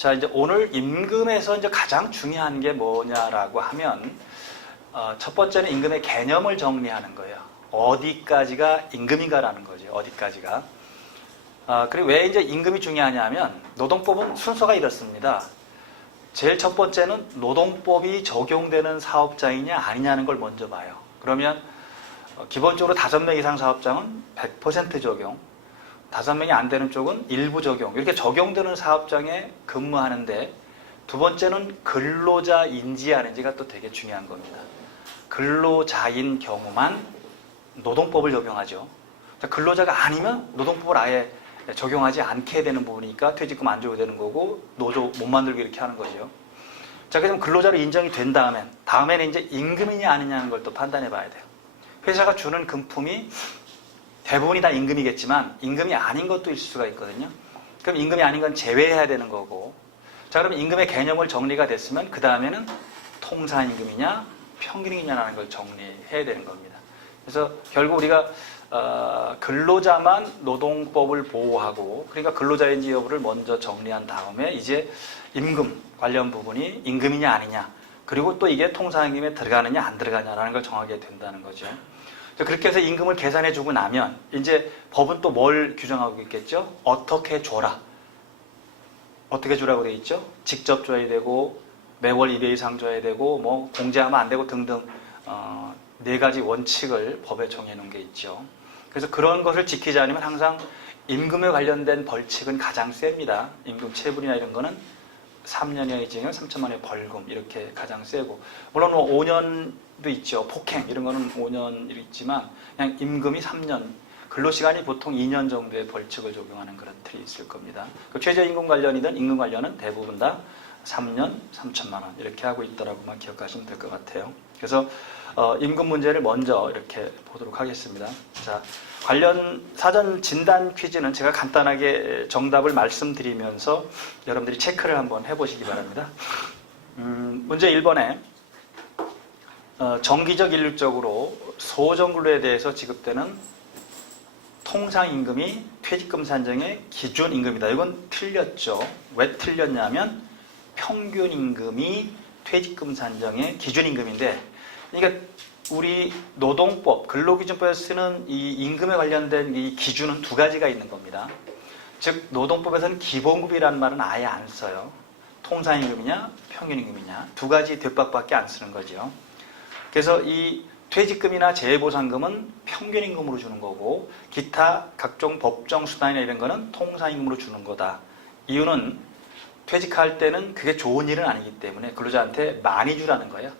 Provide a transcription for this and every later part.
자, 이제 오늘 임금에서 이제 가장 중요한 게 뭐냐라고 하면, 첫 번째는 임금의 개념을 정리하는 거예요. 어디까지가 임금인가라는 거죠. 어디까지가. 그리고 왜 이제 임금이 중요하냐 하면, 노동법은 순서가 이렇습니다. 제일 첫 번째는 노동법이 적용되는 사업장이냐 아니냐는 걸 먼저 봐요. 그러면 기본적으로 5명 이상 사업장은 100% 적용, 5명이 안 되는 쪽은 일부 적용, 이렇게 적용되는 사업장에 근무하는데, 두 번째는 근로자 인지하는지가 또 되게 중요한 겁니다. 근로자인 경우만 노동법을 적용하죠. 근로자가 아니면 노동법을 아예 적용하지 않게 되는 부분이니까 퇴직금 안 줘도 되는 거고, 노조 못 만들고 이렇게 하는 거죠. 자, 그럼 근로자로 인정이 된 다음에는 이제 임금이냐 아니냐는 걸 또 판단해 봐야 돼요. 회사가 주는 금품이 대부분이 다 임금이겠지만 임금이 아닌 것도 있을 수가 있거든요. 그럼 임금이 아닌 건 제외해야 되는 거고, 자, 그러면 임금의 개념을 정리가 됐으면 그 다음에는 통상임금이냐 평균임금이냐라는 걸 정리해야 되는 겁니다. 그래서 결국 우리가 근로자만 노동법을 보호하고, 그러니까 근로자인지 여부를 먼저 정리한 다음에 이제 임금 관련 부분이 임금이냐 아니냐, 그리고 또 이게 통상임금에 들어가느냐 안 들어가냐라는 걸 정하게 된다는 거죠. 그렇게 해서 임금을 계산해 주고 나면 이제 법은 또 뭘 규정하고 있겠죠? 어떻게 줘라. 어떻게 주라고 되어 있죠? 직접 줘야 되고, 매월 2배 이상 줘야 되고, 뭐 공제하면 안 되고 등등 4가지 원칙을 법에 정해 놓은 게 있죠. 그래서 그런 것을 지키지 않으면 항상 임금에 관련된 벌칙은 가장 셉니다. 임금 체불이나 이런 거는 3년 이하의 징역, 3천만 원의 벌금, 이렇게 가장 세고, 물론 뭐 5년도 있죠. 폭행 이런 거는 5년 있지만 그냥 임금이 3년, 근로시간이 보통 2년 정도의 벌칙을 적용하는 그런 틀이 있을 겁니다. 그 최저임금 관련이든 임금 관련은 대부분 다 3년, 3천만 원 이렇게 하고 있더라고만 기억하시면 될 것 같아요. 그래서 임금 문제를 먼저 이렇게 보도록 하겠습니다. 자, 관련 사전 진단 퀴즈는 제가 간단하게 정답을 말씀드리면서 여러분들이 체크를 한번 해보시기 바랍니다. 문제 1번에 정기적 일률적으로 소정근로에 대해서 지급되는 통상임금이 퇴직금 산정의 기준임금이다. 이건 틀렸죠. 왜 틀렸냐면 평균임금이 퇴직금 산정의 기준임금인데, 그러니까 우리 노동법, 근로기준법에서 쓰는 이 임금에 관련된 이 기준은 2가지가 있는 겁니다. 즉 노동법에서는 기본급이라는 말은 아예 안 써요. 통상임금이냐 평균임금이냐 2가지 뒷박밖에 안 쓰는 거죠. 그래서 이 퇴직금이나 재해보상금은 평균임금으로 주는 거고, 기타 각종 법정 수단이나 이런 거는 통상임금으로 주는 거다. 이유는 퇴직할 때는 그게 좋은 일은 아니기 때문에 근로자한테 많이 주라는 거예요.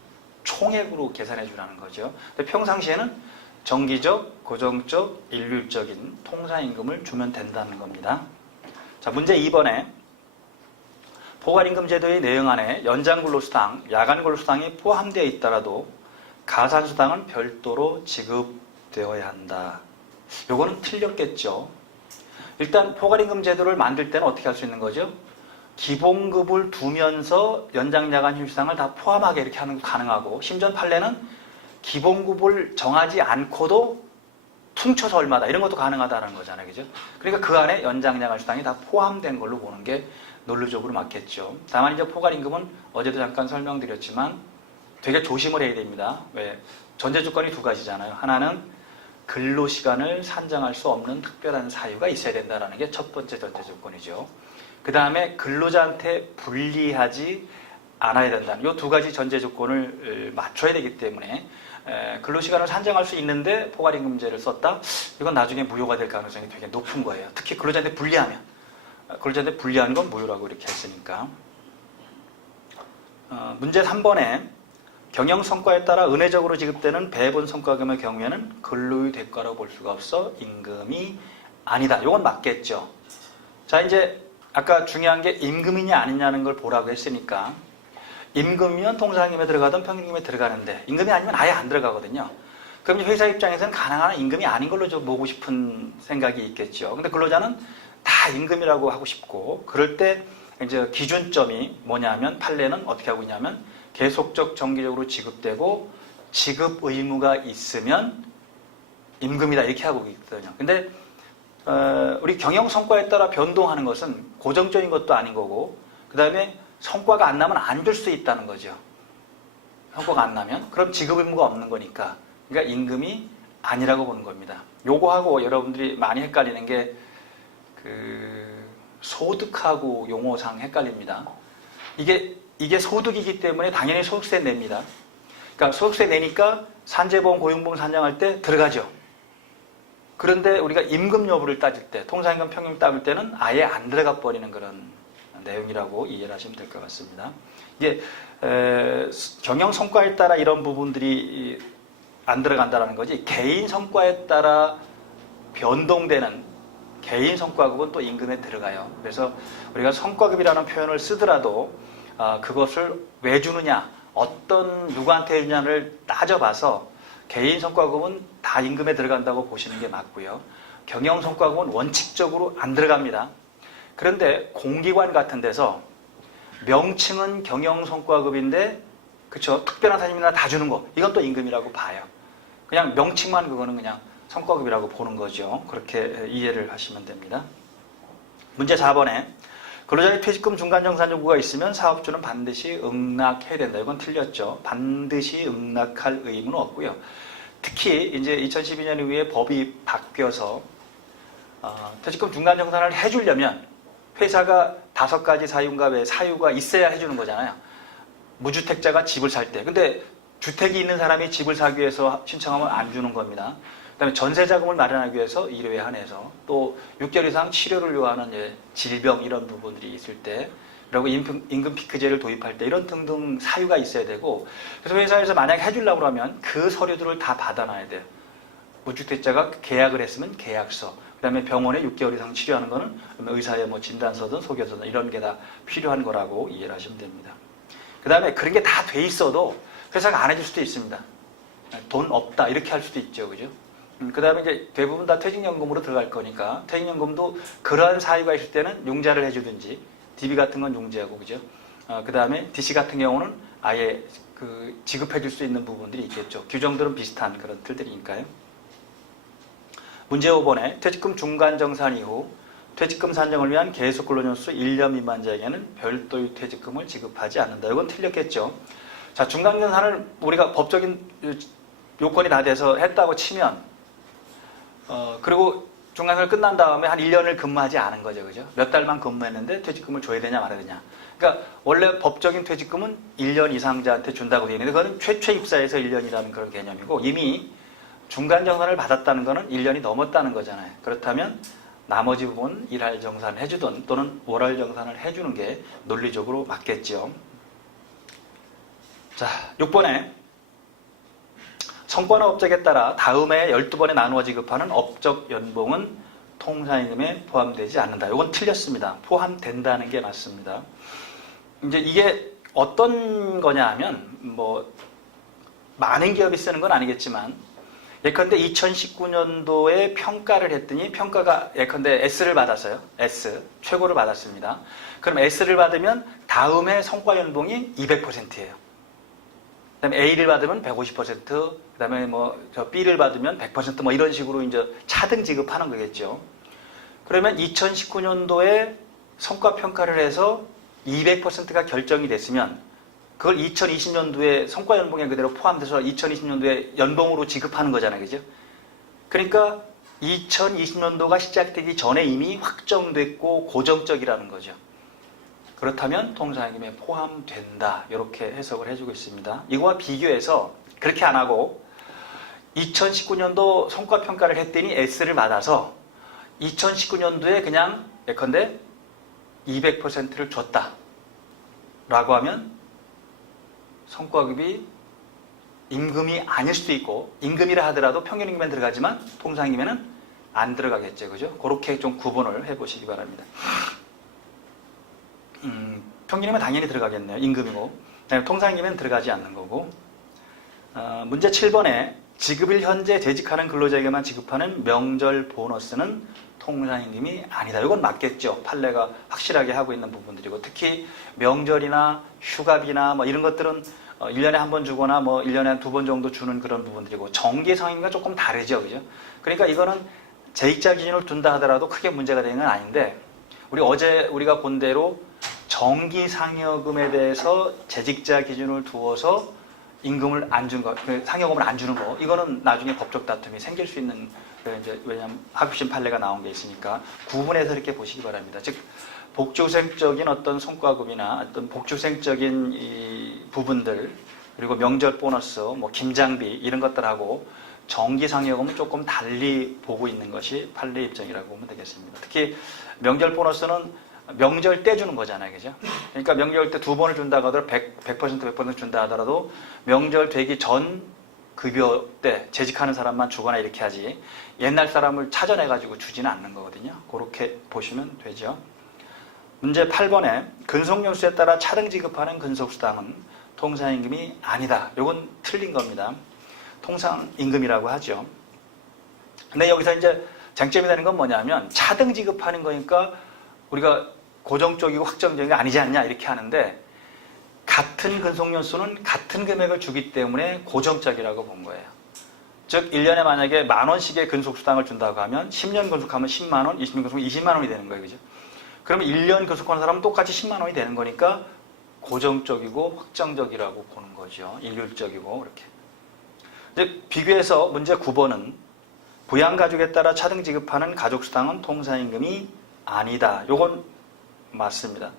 총액으로 계산해 주라는 거죠. 근데 평상시에는 정기적, 고정적, 일률적인 통상임금을 주면 된다는 겁니다. 자, 문제 2번에 포괄임금 제도의 내용 안에 연장근로수당, 야간근로수당이 포함되어 있더라도 가산수당은 별도로 지급되어야 한다. 요거는 틀렸겠죠. 일단 포괄임금 제도를 만들 때는 어떻게 할 수 있는 거죠? 기본급을 두면서 연장야간 휴식수당을 다 포함하게 이렇게 하는 거 가능하고, 심지어 판례는 기본급을 정하지 않고도 퉁쳐서 얼마다 이런 것도 가능하다는 거잖아요. 그죠? 그러니까 그 안에 연장야간 수당이 다 포함된 걸로 보는 게 논리적으로 맞겠죠. 다만 이제 포괄임금은 어제도 잠깐 설명드렸지만 되게 조심을 해야 됩니다. 왜? 전제조건이 2가지잖아요. 하나는 근로시간을 산정할 수 없는 특별한 사유가 있어야 된다는 게 첫 번째 전제조건이죠. 그 다음에 근로자한테 불리하지 않아야 된다는 이 2가지 전제조건을 맞춰야 되기 때문에 근로시간을 산정할 수 있는데 포괄임금제를 썼다? 이건 나중에 무효가 될 가능성이 되게 높은 거예요. 특히 근로자한테 불리하면. 근로자한테 불리한 건 무효라고 이렇게 했으니까. 문제 3번에 경영성과에 따라 은혜적으로 지급되는 배분 성과금의 경우에는 근로의 대가라고 볼 수가 없어 임금이 아니다. 이건 맞겠죠. 자, 이제 아까 중요한 게 임금이냐 아니냐는 걸 보라고 했으니까, 임금이면 통상임금에 들어가든 평균임금에 들어가는데 임금이 아니면 아예 안 들어가거든요. 그럼 회사 입장에서는 가능한 임금이 아닌 걸로 좀 보고 싶은 생각이 있겠죠. 근데 근로자는 다 임금이라고 하고 싶고, 그럴 때 이제 기준점이 뭐냐면 판례는 어떻게 하고 있냐면 계속적 정기적으로 지급되고 지급 의무가 있으면 임금이다 이렇게 하고 있거든요. 근데 우리 경영 성과에 따라 변동하는 것은 고정적인 것도 아닌 거고 그 다음에 성과가 안 나면 안 줄 수 있다는 거죠. 성과가 안 나면 그럼 지급 의무가 없는 거니까, 그러니까 임금이 아니라고 보는 겁니다. 요거하고 여러분들이 많이 헷갈리는 게 소득하고 용어상 헷갈립니다. 이게 소득이기 때문에 당연히 소득세 냅니다. 그러니까 소득세 내니까 산재보험, 고용보험 산정할 때 들어가죠. 그런데 우리가 임금 여부를 따질 때, 통상임금 평균 따질 때는 아예 안 들어가 버리는 그런 내용이라고 이해를 하시면 될 것 같습니다. 이게 경영 성과에 따라 이런 부분들이 안 들어간다는 거지, 개인 성과에 따라 변동되는 개인 성과급은 또 임금에 들어가요. 그래서 우리가 성과급이라는 표현을 쓰더라도 그것을 왜 주느냐, 어떤 누구한테 주냐를 따져봐서 개인 성과급은 다 임금에 들어간다고 보시는 게 맞고요. 경영 성과급은 원칙적으로 안 들어갑니다. 그런데 공기관 같은 데서 명칭은 경영 성과급인데, 그쵸, 특별한 사님이나 다 주는 거, 이건 또 임금이라고 봐요. 그냥 명칭만 그거는 그냥 성과급이라고 보는 거죠. 그렇게 이해를 하시면 됩니다. 문제 4번에 근로자의 퇴직금 중간정산 요구가 있으면 사업주는 반드시 응납해야 된다. 이건 틀렸죠. 반드시 응납할 의무는 없고요. 특히 이제 2012년 이후에 법이 바뀌어서 퇴직금 중간정산을 해주려면 회사가 5가지 사유인가 왜 사유가 있어야 해주는 거잖아요. 무주택자가 집을 살 때. 근데 주택이 있는 사람이 집을 사기 위해서 신청하면 안 주는 겁니다. 그다음에 전세자금을 마련하기 위해서 일회에 한해서, 또 6개월 이상 치료를 요하는 질병 이런 부분들이 있을 때, 그리고 임금 피크제를 도입할 때 이런 등등 사유가 있어야 되고, 그래서 회사에서 만약에 해주려고 하면 그 서류들을 다 받아놔야 돼요. 무주택자가 계약을 했으면 계약서, 그 다음에 병원에 6개월 이상 치료하는 거는 의사의 뭐 진단서든 소견서든 이런 게 다 필요한 거라고 이해를 하시면 됩니다. 그 다음에 그런 게 다 돼 있어도 회사가 안 해줄 수도 있습니다. 돈 없다 이렇게 할 수도 있죠, 그죠? 그 다음에 이제 대부분 다 퇴직연금으로 들어갈 거니까 퇴직연금도 그러한 사유가 있을 때는 융자를 해주든지, DB 같은 건 융자하고, 그죠? 그 다음에 DC 같은 경우는 아예 지급해 줄 수 있는 부분들이 있겠죠. 규정들은 비슷한 그런 틀들이니까요. 문제 5번에 퇴직금 중간정산 이후 퇴직금 산정을 위한 계속 근로연수 1년 미만자에게는 별도의 퇴직금을 지급하지 않는다. 이건 틀렸겠죠. 자, 중간정산을 우리가 법적인 요건이 다 돼서 했다고 치면, 그리고 중간을 끝난 다음에 한 1년을 근무하지 않은 거죠. 그죠? 몇 달만 근무했는데 퇴직금을 줘야 되냐 말아야 되냐. 그러니까 원래 법적인 퇴직금은 1년 이상자한테 준다고 되어 있는데, 그거는 최초 입사에서 1년이라는 그런 개념이고, 이미 중간정산을 받았다는 거는 1년이 넘었다는 거잖아요. 그렇다면 나머지 부분 일할 정산을 해주든 또는 월할 정산을 해주는 게 논리적으로 맞겠죠. 자, 6번에 성과나 업적에 따라 다음에 12번에 나누어 지급하는 업적 연봉은 통상임금에 포함되지 않는다. 이건 틀렸습니다. 포함된다는 게 맞습니다. 이제 이게 어떤 거냐 하면, 뭐 많은 기업이 쓰는 건 아니겠지만, 예컨대 2019년도에 평가를 했더니 평가가 예컨대 S를 받았어요. S 최고를 받았습니다. 그럼 S를 받으면 다음에 성과 연봉이 200%예요. 그다음에 A를 받으면 150%, 그다음에 B를 받으면 100% 뭐 이런 식으로 이제 차등 지급하는 거겠죠. 그러면 2019년도에 성과 평가를 해서 200%가 결정이 됐으면 그걸 2020년도에 성과 연봉에 그대로 포함돼서 2020년도에 연봉으로 지급하는 거잖아요. 그죠? 그러니까 2020년도가 시작되기 전에 이미 확정됐고 고정적이라는 거죠. 그렇다면 통상임금에 포함된다. 이렇게 해석을 해주고 있습니다. 이거와 비교해서 그렇게 안 하고 2019년도 성과평가를 했더니 S를 받아서 2019년도에 그냥 예컨대 200%를 줬다. 라고 하면 성과급이 임금이 아닐 수도 있고, 임금이라 하더라도 평균임금에 들어가지만 통상임금에는 안 들어가겠죠. 그죠? 그렇게 좀 구분을 해보시기 바랍니다. 평균임금은 당연히 들어가겠네요. 임금이고. 통상임금에는 들어가지 않는 거고. 문제 7번에 지급일 현재 재직하는 근로자에게만 지급하는 명절 보너스는 통상임금이 아니다. 이건 맞겠죠. 판례가 확실하게 하고 있는 부분들이고, 특히 명절이나 휴가비나 뭐 이런 것들은 1년에 한 번 주거나 뭐 1년에 2번 정도 주는 그런 부분들이고, 정기상임과 조금 다르죠. 그죠? 그러니까 이거는 재직자 기준을 둔다 하더라도 크게 문제가 되는 건 아닌데, 어제 우리가 본 대로 정기상여금에 대해서 재직자 기준을 두어서 임금을 안 준 거, 상여금을 안 주는 거, 이거는 나중에 법적 다툼이 생길 수 있는, 이제 왜냐하면 하급심 판례가 나온 게 있으니까 구분해서 이렇게 보시기 바랍니다. 즉 복주생적인 어떤 성과급이나 어떤 복주생적인 이 부분들, 그리고 명절 보너스, 뭐 김장비 이런 것들하고 정기상여금은 조금 달리 보고 있는 것이 판례 입장이라고 보면 되겠습니다. 특히 명절 보너스는 명절 때 주는 거잖아요. 그죠? 그러니까 명절 때 2번을 준다고 하더라도 100% 준다 하더라도 명절 되기 전 급여 때 재직하는 사람만 주거나 이렇게 하지 옛날 사람을 찾아내가지고 주지는 않는 거거든요. 그렇게 보시면 되죠. 문제 8번에 근속연수에 따라 차등 지급하는 근속수당은 통상임금이 아니다. 이건 틀린 겁니다. 통상임금이라고 하죠. 근데 여기서 이제 쟁점이 되는 건 뭐냐면 차등 지급하는 거니까 우리가 고정적이고 확정적인 게 아니지 않냐 이렇게 하는데 같은 근속연수는 같은 금액을 주기 때문에 고정적이라고 본 거예요. 즉 1년에 만약에 10,000원씩의 근속수당을 준다고 하면 10년 근속하면 10만 원, 20년 근속하면 20만 원이 되는 거예요. 그죠? 그러면 1년 근속하는 사람은 똑같이 10만 원이 되는 거니까 고정적이고 확정적이라고 보는 거죠. 일률적이고 이렇게. 이제 비교해서 문제 9번은 부양가족에 따라 차등 지급하는 가족수당은 통상임금이 아니다. 요건 맞습니다.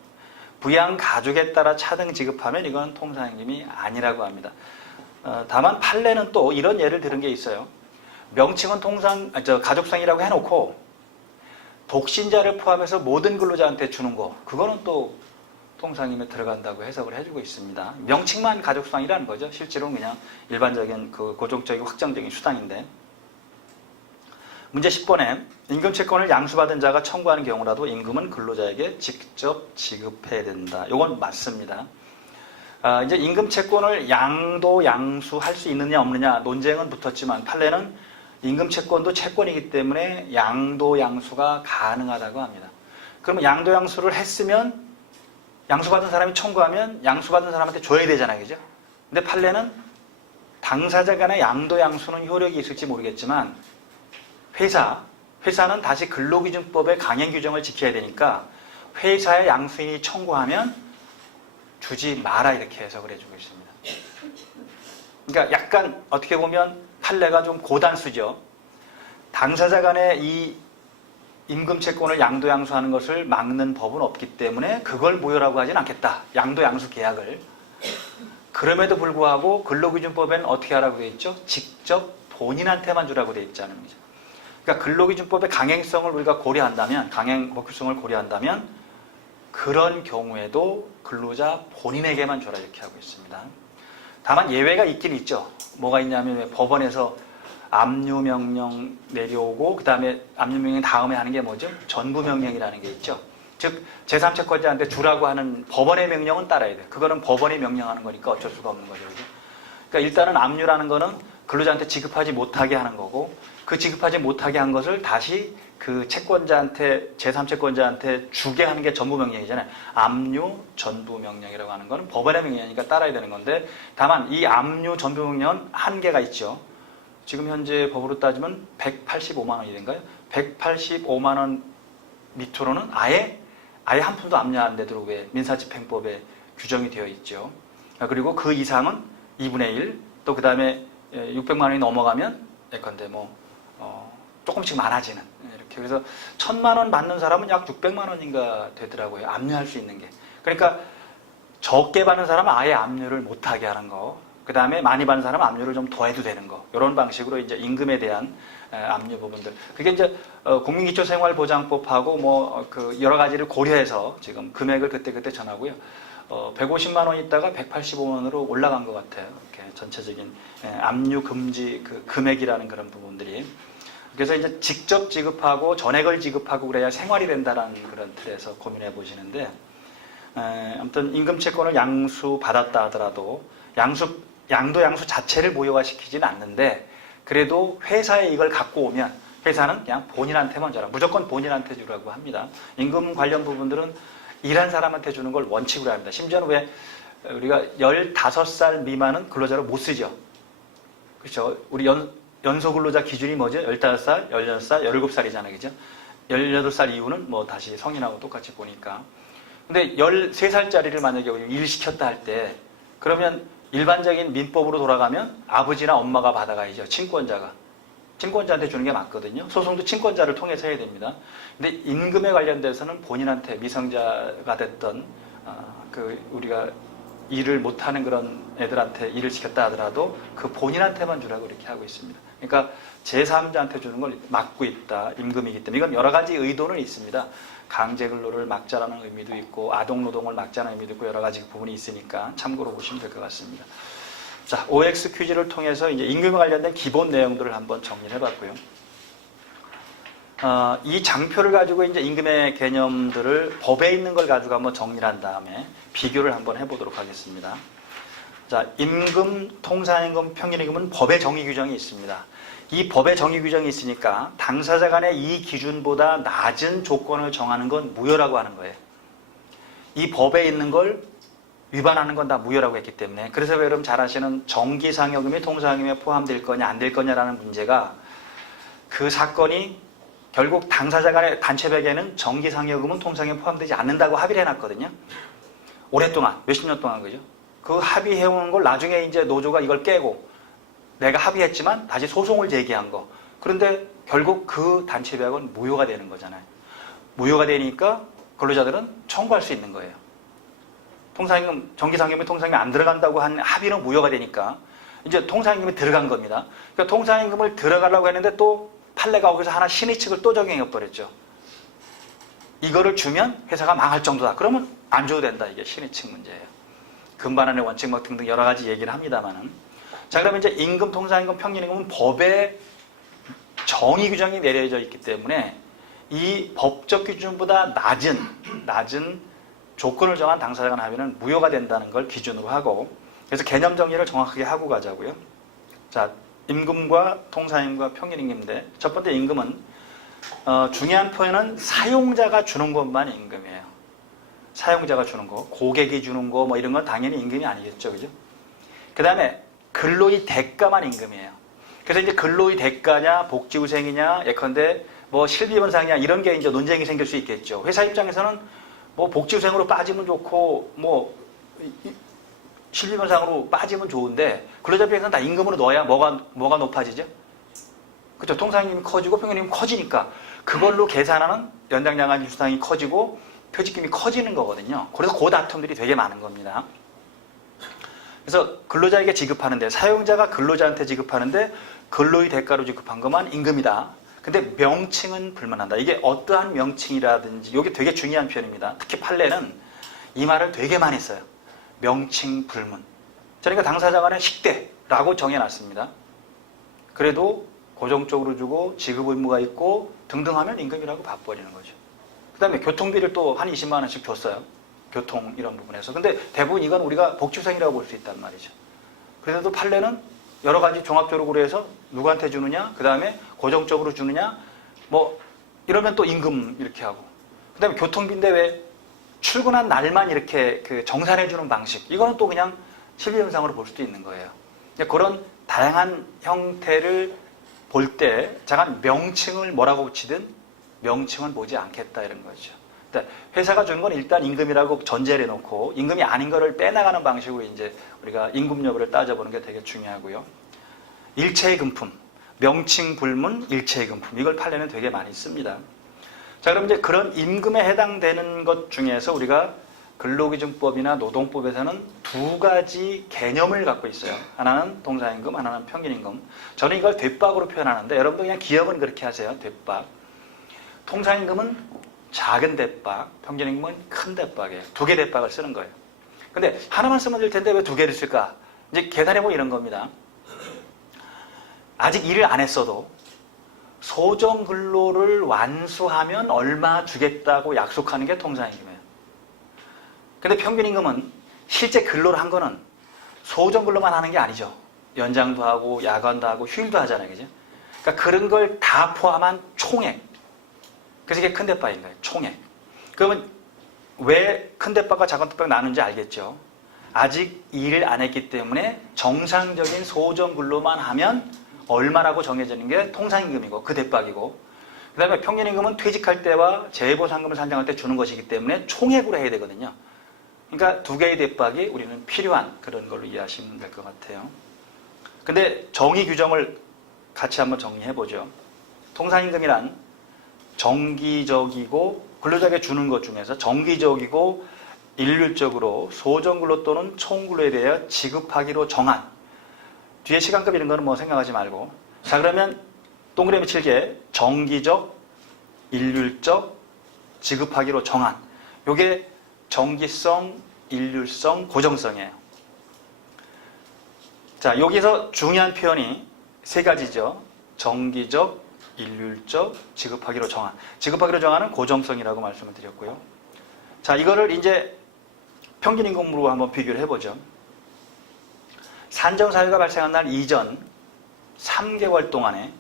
부양가족에 따라 차등 지급하면 이건 통상임금이 아니라고 합니다. 다만 판례는 또 이런 예를 들은 게 있어요. 명칭은 가족수당이라고 해놓고 독신자를 포함해서 모든 근로자한테 주는 거, 그거는 또 통상임금에 들어간다고 해석을 해주고 있습니다. 명칭만 가족수당이라는 거죠. 실제로는 그냥 일반적인 그 고정적이고 확정적인 수당인데. 문제 10번에 임금채권을 양수받은 자가 청구하는 경우라도 임금은 근로자에게 직접 지급해야 된다. 이건 맞습니다. 이제 임금채권을 양도양수할 수 있느냐 없느냐 논쟁은 붙었지만 판례는 임금채권도 채권이기 때문에 양도양수가 가능하다고 합니다. 그러면 양도양수를 했으면 양수받은 사람이 청구하면 양수받은 사람한테 줘야 되잖아요. 그죠? 근데 판례는 당사자 간의 양도양수는 효력이 있을지 모르겠지만 회사는 다시 근로기준법의 강행규정을 지켜야 되니까 회사의 양수인이 청구하면 주지 마라 이렇게 해석을 해주고 있습니다. 그러니까 약간 어떻게 보면 판례가 좀 고단수죠. 당사자 간의 이 임금채권을 양도양수하는 것을 막는 법은 없기 때문에 그걸 무효라고 하진 않겠다. 양도양수 계약을. 그럼에도 불구하고 근로기준법에는 어떻게 하라고 되어 있죠? 직접 본인한테만 주라고 되어 있자는 거죠. 그러니까 근로기준법의 강행성을 우리가 고려한다면, 강행 법규성을 고려한다면 그런 경우에도 근로자 본인에게만 줘라 이렇게 하고 있습니다. 다만 예외가 있긴 있죠. 뭐가 있냐면 법원에서 압류명령 내려오고 그 다음에 압류명령 다음에 하는 게 뭐죠? 전부명령이라는 게 있죠. 즉 제3채권자한테 주라고 하는 법원의 명령은 따라야 돼. 그거는 법원이 명령하는 거니까 어쩔 수가 없는 거죠. 그러니까 일단은 압류라는 거는 근로자한테 지급하지 못하게 하는 거고 그 지급하지 못하게 한 것을 다시 그 채권자한테 제3채권자한테 주게 하는 게 전부명령이잖아요. 압류 전부명령이라고 하는 거는 법원의 명령이니까 따라야 되는 건데 다만 이 압류 전부명령은 한계가 있죠. 지금 현재 법으로 따지면 185만 원이 된가요? 185만 원 밑으로는 아예 한 푼도 압류 안 되도록 왜 민사집행법에 규정이 되어 있죠. 그리고 그 이상은 2분의 1, 또 그 다음에 600만 원이 넘어가면 예컨대 조금씩 많아지는 이렇게. 그래서 1,000만 원 받는 사람은 약 600만 원인가 되더라고요. 압류할 수 있는 게. 그러니까 적게 받는 사람은 아예 압류를 못하게 하는 거. 그 다음에 많이 받는 사람은 압류를 좀 더 해도 되는 거. 이런 방식으로 이제 임금에 대한 압류 부분들. 그게 이제 국민기초생활보장법하고 그 여러 가지를 고려해서 지금 금액을 그때 정하고요. 150만 원 있다가 185만 원으로 올라간 것 같아요. 이렇게 전체적인 압류 금지 그 금액이라는 그런 부분들이. 그래서 이제 직접 지급하고 전액을 지급하고 그래야 생활이 된다라는 그런 틀에서 고민해 보시는데, 아무튼 임금채권을 양수받았다 하더라도 양도양수 자체를 무효화시키지는 않는데, 그래도 회사에 이걸 갖고 오면 회사는 그냥 본인한테만 줘라. 무조건 본인한테 주라고 합니다. 임금 관련 부분들은 일한 사람한테 주는 걸 원칙으로 합니다. 심지어는 왜 우리가 15살 미만은 근로자로 못 쓰죠. 그렇죠. 우리 연소근로자 기준이 뭐죠? 15살, 16살, 17살이잖아요. 그죠? 18살 이후는 다시 성인하고 똑같이 보니까. 근데 13살짜리를 만약에 일 시켰다 할 때 그러면 일반적인 민법으로 돌아가면 아버지나 엄마가 받아가야죠. 친권자가. 친권자한테 주는 게 맞거든요. 소송도 친권자를 통해서 해야 됩니다. 근데 임금에 관련돼서는 본인한테 미성자가 됐던 우리가 일을 못하는 그런 애들한테 일을 시켰다 하더라도 그 본인한테만 주라고 이렇게 하고 있습니다. 그러니까 제3자한테 주는 걸 막고 있다. 임금이기 때문에 이건 여러 가지 의도는 있습니다. 강제근로를 막자라는 의미도 있고 아동노동을 막자는 의미도 있고 여러 가지 부분이 있으니까 참고로 보시면 될 것 같습니다. 자, OX 퀴즈를 통해서 이제 임금에 관련된 기본 내용들을 한번 정리를 해봤고요. 이 장표를 가지고 이제 임금의 개념들을 법에 있는 걸 가지고 한번 정리를 한 다음에 비교를 한번 해보도록 하겠습니다. 자, 임금, 통상임금, 평균임금은 법의 정의 규정이 있습니다. 이 법의 정의 규정이 있으니까 당사자 간의 이 기준보다 낮은 조건을 정하는 건 무효라고 하는 거예요. 이 법에 있는 걸 위반하는 건 다 무효라고 했기 때문에 그래서 왜 여러분 잘 아시는 정기상여금이 통상임금에 포함될 거냐 안 될 거냐라는 문제가 그 사건이 결국 당사자 간의 단체백에는 정기상여금은 통상임금에 포함되지 않는다고 합의를 해놨거든요. 오랫동안 몇십 년 동안 그죠? 그 합의해온 걸 나중에 이제 노조가 이걸 깨고 내가 합의했지만 다시 소송을 제기한 거. 그런데 결국 그 단체백은 무효가 되는 거잖아요. 무효가 되니까 근로자들은 청구할 수 있는 거예요. 통상임금, 정기상여금이 통상임금이 안 들어간다고 한 합의는 무효가 되니까 이제 통상임금이 들어간 겁니다. 그러니까 통상임금을 들어가려고 했는데 또 판례가 거기서 하나 신의칙을 또 적용해 버렸죠. 이거를 주면 회사가 망할 정도다. 그러면 안 줘도 된다. 이게 신의칙 문제예요. 금반환의 원칙 뭐 등등 여러 가지 얘기를 합니다만은. 자, 그러면 이제 임금, 통상임금, 평균임금은 법에 정의 규정이 내려져 있기 때문에 이 법적 기준보다 낮은 조건을 정한 당사자 간 합의는 무효가 된다는 걸 기준으로 하고 그래서 개념 정리를 정확하게 하고 가자고요. 자, 임금과 통상임금과 평균임금인데 첫 번째 임금은 중요한 표현은 사용자가 주는 것만 임금이에요. 사용자가 주는 거, 고객이 주는 거 뭐 이런 건 당연히 임금이 아니겠죠. 그죠? 그 다음에 근로의 대가만 임금이에요. 그래서 이제 근로의 대가냐, 복지후생이냐, 예컨대 뭐 실비변상이냐 이런 게 이제 논쟁이 생길 수 있겠죠. 회사 입장에서는 뭐 복지후생으로 빠지면 좋고 뭐 실비변상으로 빠지면 좋은데 근로자 입장에서는 다 임금으로 넣어야 뭐가 높아지죠? 그렇죠. 통상임금이 커지고 평균임금이 커지니까 그걸로 계산하는 연장량한 수당이 커지고 퇴직금이 커지는 거거든요. 그래서 그 다툼들이 되게 많은 겁니다. 그래서 근로자에게 지급하는데 사용자가 근로자한테 지급하는데 근로의 대가로 지급한 것만 임금이다. 근데 명칭은 불문한다. 이게 어떠한 명칭이라든지 이게 되게 중요한 표현입니다. 특히 판례는 이 말을 되게 많이 써요. 명칭 불문. 그러니까 당사자 간의 식대라고 정해놨습니다. 그래도 고정적으로 주고 지급 의무가 있고 등등 하면 임금이라고 봐버리는 거죠. 그 다음에 교통비를 또 한 20만 원씩 줬어요. 교통 이런 부분에서. 근데 대부분 이건 우리가 복지후생이라고 볼 수 있단 말이죠. 그래도 판례는 여러 가지 종합적으로 고려해서 누구한테 주느냐, 그 다음에 고정적으로 주느냐, 뭐 이러면 또 임금 이렇게 하고. 그 다음에 교통비인데 왜 출근한 날만 이렇게 정산해주는 방식. 이거는 또 그냥 실비현상으로 볼 수도 있는 거예요. 그런 다양한 형태를 볼 때 잠깐 명칭을 뭐라고 붙이든 명칭은 보지 않겠다 이런 거죠. 회사가 주는 건 일단 임금이라고 전제를 해놓고 임금이 아닌 거를 빼나가는 방식으로 이제 우리가 임금 여부를 따져보는 게 되게 중요하고요. 일체의 금품, 명칭 불문, 일체의 금품 이걸 판례는 되게 많이 씁니다. 자, 그럼 이제 그런 임금에 해당되는 것 중에서 우리가 근로기준법이나 노동법에서는 두 가지 개념을 갖고 있어요. 하나는 통상임금, 하나는 평균임금. 저는 이걸 뒷박으로 표현하는데 여러분도 그냥 기억은 그렇게 하세요. 뒷박. 통상임금은 작은 대박, 평균임금은 큰 대박이에요. 두 개 대박을 쓰는 거예요. 근데 하나만 쓰면 될 텐데 왜 두 개를 쓸까? 이제 계산해보면 이런 겁니다. 아직 일을 안 했어도 소정근로를 완수하면 얼마 주겠다고 약속하는 게 통상임금이에요. 근데 평균임금은 실제 근로를 한 거는 소정근로만 하는 게 아니죠. 연장도 하고 야간도 하고 휴일도 하잖아요. 그죠? 그러니까 그런 걸 다 포함한 총액. 그래서 이게 큰 대박인 거예요. 총액. 그러면 왜 큰 대박과 작은 대박 나누는지 알겠죠? 아직 일을 안 했기 때문에 정상적인 소정 근로만 하면 얼마라고 정해지는 게 통상임금이고 그 대박이고 그 다음에 평균임금은 퇴직할 때와 재보상금을 산정할 때 주는 것이기 때문에 총액으로 해야 되거든요. 그러니까 두 개의 대박이 우리는 필요한 그런 걸로 이해하시면 될 것 같아요. 근데 정의 규정을 같이 한번 정리해보죠. 통상임금이란 정기적이고 근로자에게 주는 것 중에서 정기적이고 일률적으로 소정근로 또는 총근로에 대하여 지급하기로 정한, 뒤에 시간급 이런 거는 뭐 생각하지 말고, 자 그러면 동그라미 7개, 정기적, 일률적, 지급하기로 정한, 요게 정기성, 일률성, 고정성이에요. 자 여기서 중요한 표현이 세 가지죠. 정기적, 일률적, 지급하기로 정한. 지급하기로 정한은 고정성이라고 말씀을 드렸고요. 자 이거를 이제 평균임금으로 한번 비교를 해보죠. 산정사유가 발생한 날 이전 3개월 동안에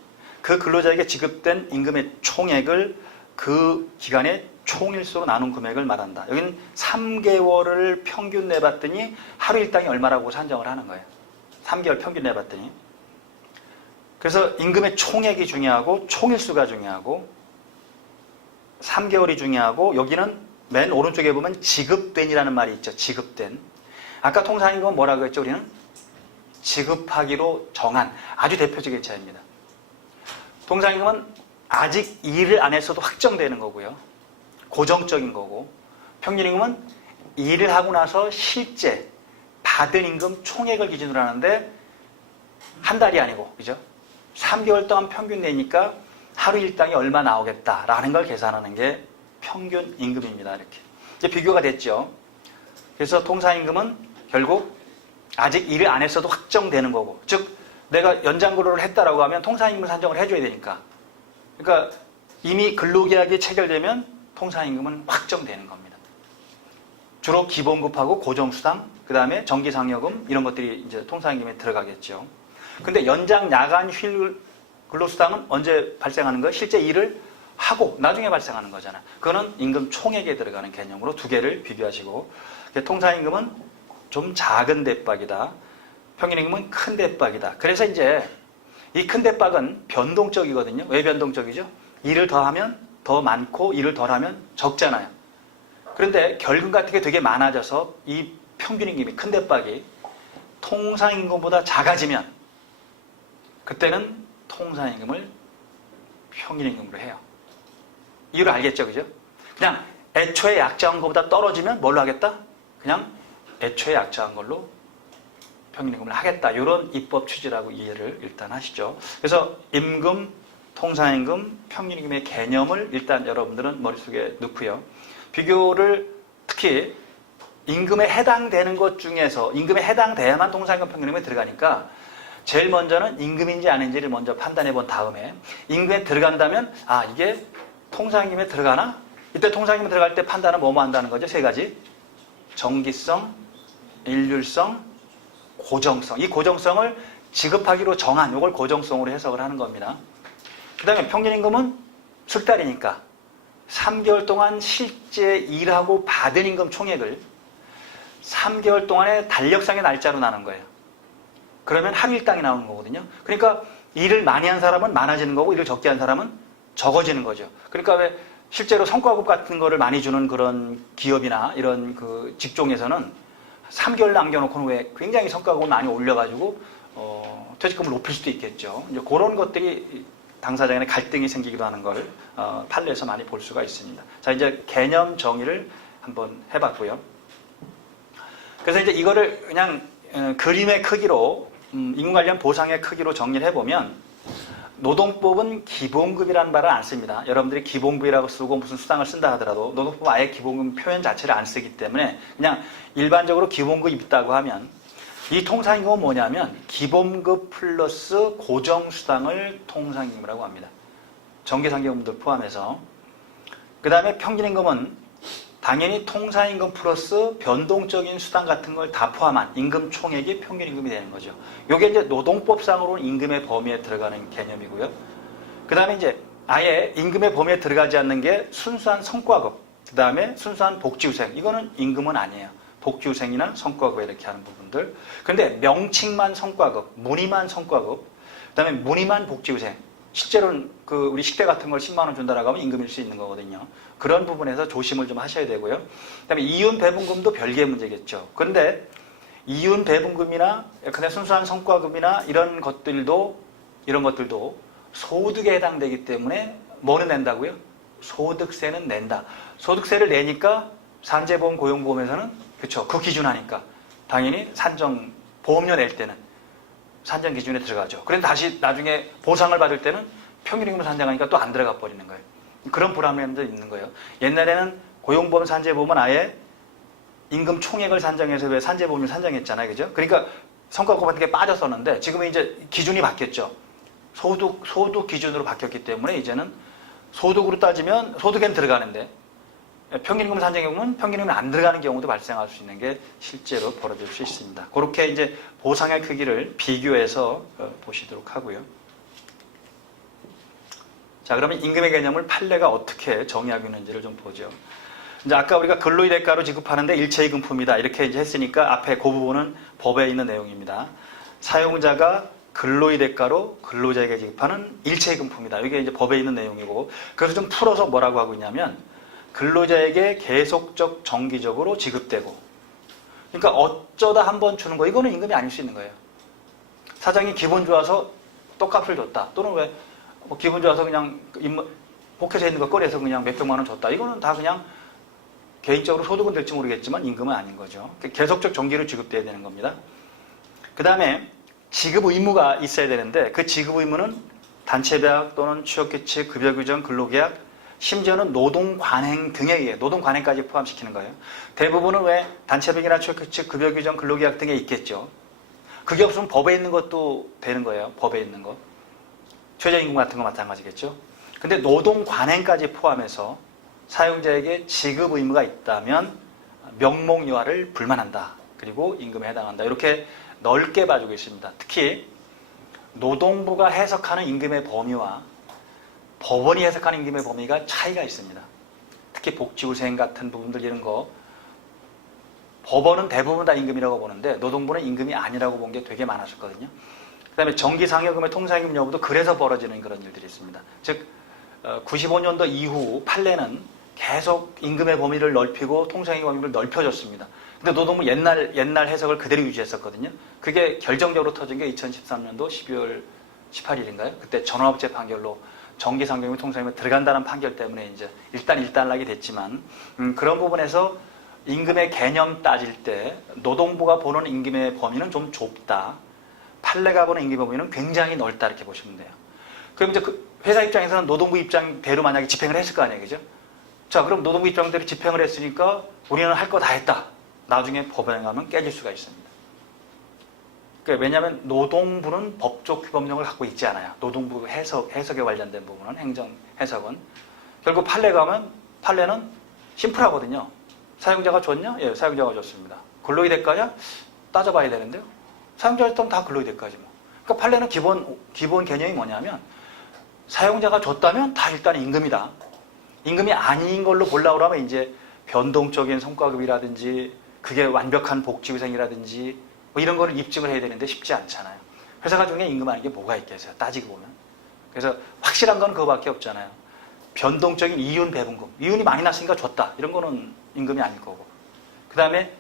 그 근로자에게 지급된 임금의 총액을 그 기간의 총일수로 나눈 금액을 말한다. 여기는 3개월을 평균 내봤더니 하루 일당이 얼마라고 산정을 하는 거예요. 3개월 평균 내봤더니. 그래서 임금의 총액이 중요하고 총일수가 중요하고 3개월이 중요하고 여기는 맨 오른쪽에 보면 지급된이라는 말이 있죠. 지급된. 아까 통상임금은 뭐라고 했죠? 우리는 지급하기로 정한, 아주 대표적인 차이입니다. 통상임금은 아직 일을 안 했어도 확정되는 거고요. 고정적인 거고, 평균임금은 일을 하고 나서 실제 받은 임금 총액을 기준으로 하는데 한 달이 아니고, 그죠? 3개월 동안 평균 내니까 하루 일당이 얼마 나오겠다라는 걸 계산하는 게 평균 임금입니다. 이렇게 이제 비교가 됐죠. 그래서 통상임금은 결국 아직 일을 안 했어도 확정되는 거고, 즉 내가 연장근로를 했다라고 하면 통상임금 산정을 해줘야 되니까, 그러니까 이미 근로계약이 체결되면 통상임금은 확정되는 겁니다. 주로 기본급하고 고정수당, 그 다음에 정기상여금 이런 것들이 이제 통상임금에 들어가겠죠. 근데 연장 야간 휴일 근로수당은 언제 발생하는 거예요? 실제 일을 하고 나중에 발생하는 거잖아요. 그거는 임금 총액에 들어가는 개념으로 두 개를 비교하시고, 통상임금은 좀 작은 대박이다. 평균임금은 큰 대박이다. 그래서 이제 이 큰 대박은 변동적이거든요. 왜 변동적이죠? 일을 더하면 더 많고 일을 덜하면 적잖아요. 그런데 결근 같은 게 되게 많아져서 이 평균임금이 큰 대박이 통상임금보다 작아지면 그때는 통상임금을 평균임금으로 해요. 이유를 알겠죠? 그죠? 그냥 애초에 약정한 것보다 떨어지면 뭘로 하겠다? 그냥 애초에 약정한 걸로 평균임금을 하겠다. 이런 입법 취지라고 이해를 일단 하시죠. 그래서 임금, 통상임금, 평균임금의 개념을 일단 여러분들은 머릿속에 넣고요. 비교를 특히 임금에 해당되는 것 중에서 임금에 해당돼야만 통상임금, 평균임금에 들어가니까 제일 먼저는 임금인지 아닌지를 먼저 판단해 본 다음에 임금에 들어간다면 아 이게 통상임금에 들어가나? 이때 통상임금에 들어갈 때 판단은 뭐뭐 한다는 거죠? 세 가지. 정기성, 일률성, 고정성. 이 고정성을 지급하기로 정한 이걸 고정성으로 해석을 하는 겁니다. 그 다음에 평균임금은 숫달이니까 3개월 동안 실제 일하고 받은 임금 총액을 3개월 동안의 달력상의 날짜로 나눈 거예요. 그러면 하루 일당이 나오는 거거든요. 그러니까 일을 많이 한 사람은 많아지는 거고 일을 적게 한 사람은 적어지는 거죠. 그러니까 왜 실제로 성과급 같은 거를 많이 주는 그런 기업이나 이런 그 직종에서는 3개월 남겨놓고는 왜 굉장히 성과급을 많이 올려가지고 퇴직금을 높일 수도 있겠죠. 이제 그런 것들이 당사자 간에 갈등이 생기기도 하는 걸 판례에서 많이 볼 수가 있습니다. 자 이제 개념 정의를 한번 해봤고요. 그래서 이제 이거를 그냥 그림의 크기로 임금 관련 보상의 크기로 정리를 해보면 노동법은 기본급이라는 말을 안 씁니다. 여러분들이 기본급이라고 쓰고 무슨 수당을 쓴다 하더라도 노동법은 아예 기본급 표현 자체를 안 쓰기 때문에 그냥 일반적으로 기본급이 있다고 하면 이 통상임금은 뭐냐면 기본급 플러스 고정수당을 통상임금이라고 합니다. 정기상여금들 포함해서. 그 다음에 평균임금은 당연히 통상임금 플러스 변동적인 수당 같은 걸 다 포함한 임금 총액이 평균임금이 되는 거죠. 이게 이제 노동법상으로는 임금의 범위에 들어가는 개념이고요. 그 다음에 이제 아예 임금의 범위에 들어가지 않는 게 순수한 성과급, 그 다음에 순수한 복지후생. 이거는 임금은 아니에요. 복지후생이나 성과급 이렇게 하는 부분들. 그런데 명칭만 성과급, 무늬만 성과급, 그 다음에 무늬만 복지후생. 실제로는 그 우리 식대 같은 걸 10만 원 준다라고 하면 임금일 수 있는 거거든요. 그런 부분에서 조심을 좀 하셔야 되고요. 그다음에 이윤 배분금도 별개의 문제겠죠. 그런데 이윤 배분금이나 그냥 순수한 성과금이나 이런 것들도 소득에 해당되기 때문에 뭐는 낸다고요? 소득세는 낸다. 소득세를 내니까 산재보험, 고용보험에서는 그렇죠. 그 기준 하니까 당연히 산정 보험료 낼 때는 산정 기준에 들어가죠. 그런데 다시 나중에 보상을 받을 때는 평균임금 산정하니까 또 안 들어가 버리는 거예요. 그런 불합리함도 있는 거예요. 옛날에는 고용보험, 산재보험은 아예 임금 총액을 산정해서 왜 산재보험을 산정했잖아요. 그죠? 그러니까 성과급 같은 게 빠졌었는데 지금은 이제 기준이 바뀌었죠. 소득 기준으로 바뀌었기 때문에 이제는 소득으로 따지면 소득엔 들어가는데 평균임금 산정에 보면 평균임금이 안 들어가는 경우도 발생할 수 있는 게 실제로 벌어질 수 있습니다. 그렇게 이제 보상의 크기를 비교해서 보시도록 하고요. 자, 그러면 임금의 개념을 판례가 어떻게 정의하고 있는지를 좀 보죠. 이제 아까 우리가 근로의 대가로 지급하는데 일체의 금품이다 이렇게 이제 했으니까 앞에 그 부분은 법에 있는 내용입니다. 사용자가 근로의 대가로 근로자에게 지급하는 일체의 금품이다. 이게 이제 법에 있는 내용이고, 그래서 좀 풀어서 뭐라고 하고 있냐면 근로자에게 계속적 정기적으로 지급되고, 그러니까 어쩌다 한번 주는 거, 이거는 임금이 아닐 수 있는 거예요. 사장이 기분 좋아서 떡값을 줬다, 또는 왜 뭐 기분 좋아서 그냥 복해서 있는 거 꺼내서 그냥 몇백만 원 줬다, 이거는 다 그냥 개인적으로 소득은 될지 모르겠지만 임금은 아닌 거죠. 계속적 정기로 지급돼야 되는 겁니다. 그 다음에 지급 의무가 있어야 되는데 그 지급 의무는 단체배약 또는 취업규칙, 급여규정, 근로계약, 심지어는 노동관행 등에 의해 노동관행까지 포함시키는 거예요. 대부분은 왜 단체배약이나 취업규칙, 급여규정, 근로계약 등에 있겠죠. 그게 없으면 법에 있는 것도 되는 거예요. 법에 있는 것. 최저임금 같은 거 마찬가지겠죠. 근데 노동관행까지 포함해서 사용자에게 지급 의무가 있다면 명목요하를 불만한다. 그리고 임금에 해당한다. 이렇게 넓게 봐주고 있습니다. 특히 노동부가 해석하는 임금의 범위와 법원이 해석하는 임금의 범위가 차이가 있습니다. 특히 복지후생 같은 부분들 이런 거 법원은 대부분 다 임금이라고 보는데 노동부는 임금이 아니라고 본 게 되게 많았었거든요. 그 다음에 정기상여금의 통상임금 여부도 그래서 벌어지는 그런 일들이 있습니다. 즉 95년도 이후 판례는 계속 임금의 범위를 넓히고 통상임금 범위를 넓혀줬습니다. 근데 노동부 옛날 해석을 그대로 유지했었거든요. 그게 결정적으로 터진 게 2013년도 12월 18일인가요? 그때 전원합체 판결로 정기상여금 통상임금에 들어간다는 판결 때문에 이제 일단락이 됐지만 그런 부분에서 임금의 개념 따질 때 노동부가 보는 임금의 범위는 좀 좁다. 판례가 보는 임금의 범위는 굉장히 넓다 이렇게 보시면 돼요. 그럼 이제 그 회사 입장에서는 노동부 입장대로 만약에 집행을 했을 거 아니에요, 그죠? 자, 그럼 노동부 입장대로 집행을 했으니까 우리는 할 거 다 했다. 나중에 법원에 가면 깨질 수가 있습니다. 그러니까 왜냐하면 노동부는 법적 규범력을 갖고 있지 않아요. 노동부 해석에 관련된 부분은 행정 해석은 결국 판례 가면 판례는 심플하거든요. 사용자가 줬냐? 예, 사용자가 줬습니다. 근로의 대가냐? 따져봐야 되는데요. 사용자가 줬다면 다 근로의 대가지 뭐. 그러니까 판례는 기본 개념이 뭐냐면 사용자가 줬다면 다 일단 임금이다. 임금이 아닌 걸로 보려고 하면 이제 변동적인 성과급이라든지 그게 완벽한 복지후생이라든지 뭐 이런 거를 입증을 해야 되는데 쉽지 않잖아요. 회사가 중에 임금 아닌 게 뭐가 있겠어요, 따지고 보면. 그래서 확실한 건 그거밖에 없잖아요. 변동적인 이윤 배분금, 이윤이 많이 났으니까 줬다, 이런 거는 임금이 아닐 거고. 그 다음에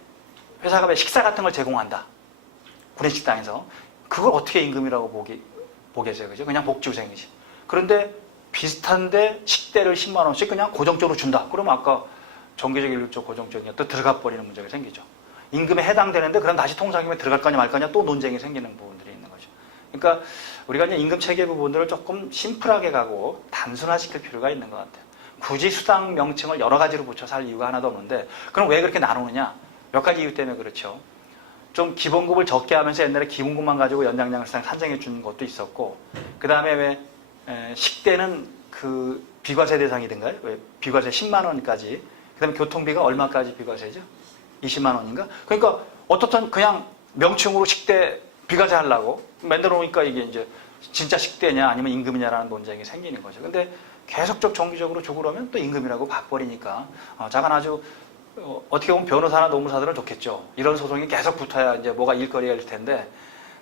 회사가 왜 식사 같은 걸 제공한다, 구내식당에서, 그걸 어떻게 임금이라고 보겠어요, 그죠? 그냥 복지후생이지. 그런데 비슷한데 식대를 10만 원씩 그냥 고정적으로 준다, 그러면 아까 정기적 일률적 고정적이냐 또 들어가 버리는 문제가 생기죠. 임금에 해당되는데 그럼 다시 통상임금에 들어갈 거냐 말 거냐 또 논쟁이 생기는 부분들이 있는 거죠. 그러니까 우리가 이제 임금 체계 부분들을 조금 심플하게 가고 단순화시킬 필요가 있는 것 같아요. 굳이 수당 명칭을 여러 가지로 붙여서 할 이유가 하나도 없는데 그럼 왜 그렇게 나누느냐? 몇 가지 이유 때문에 그렇죠. 좀 기본급을 적게 하면서 옛날에 기본급만 가지고 연장량수당 산정해 주는 것도 있었고, 그 다음에 왜 식대는 그 비과세 대상이든가요? 왜 비과세 10만 원까지, 그 다음에 교통비가 얼마까지 비과세죠? 20만 원인가? 그러니까 어떻든 그냥 명칭으로 식대 비과세 하려고 만들어 놓으니까 이게 이제 진짜 식대냐 아니면 임금이냐라는 논쟁이 생기는 거죠. 근데 계속적 정기적으로 주고 그러면 또 임금이라고 봐버리니까 자간 아주 어떻게 보면 변호사나 노무사들은 좋겠죠. 이런 소송이 계속 붙어야 이제 뭐가 일거리가 될 텐데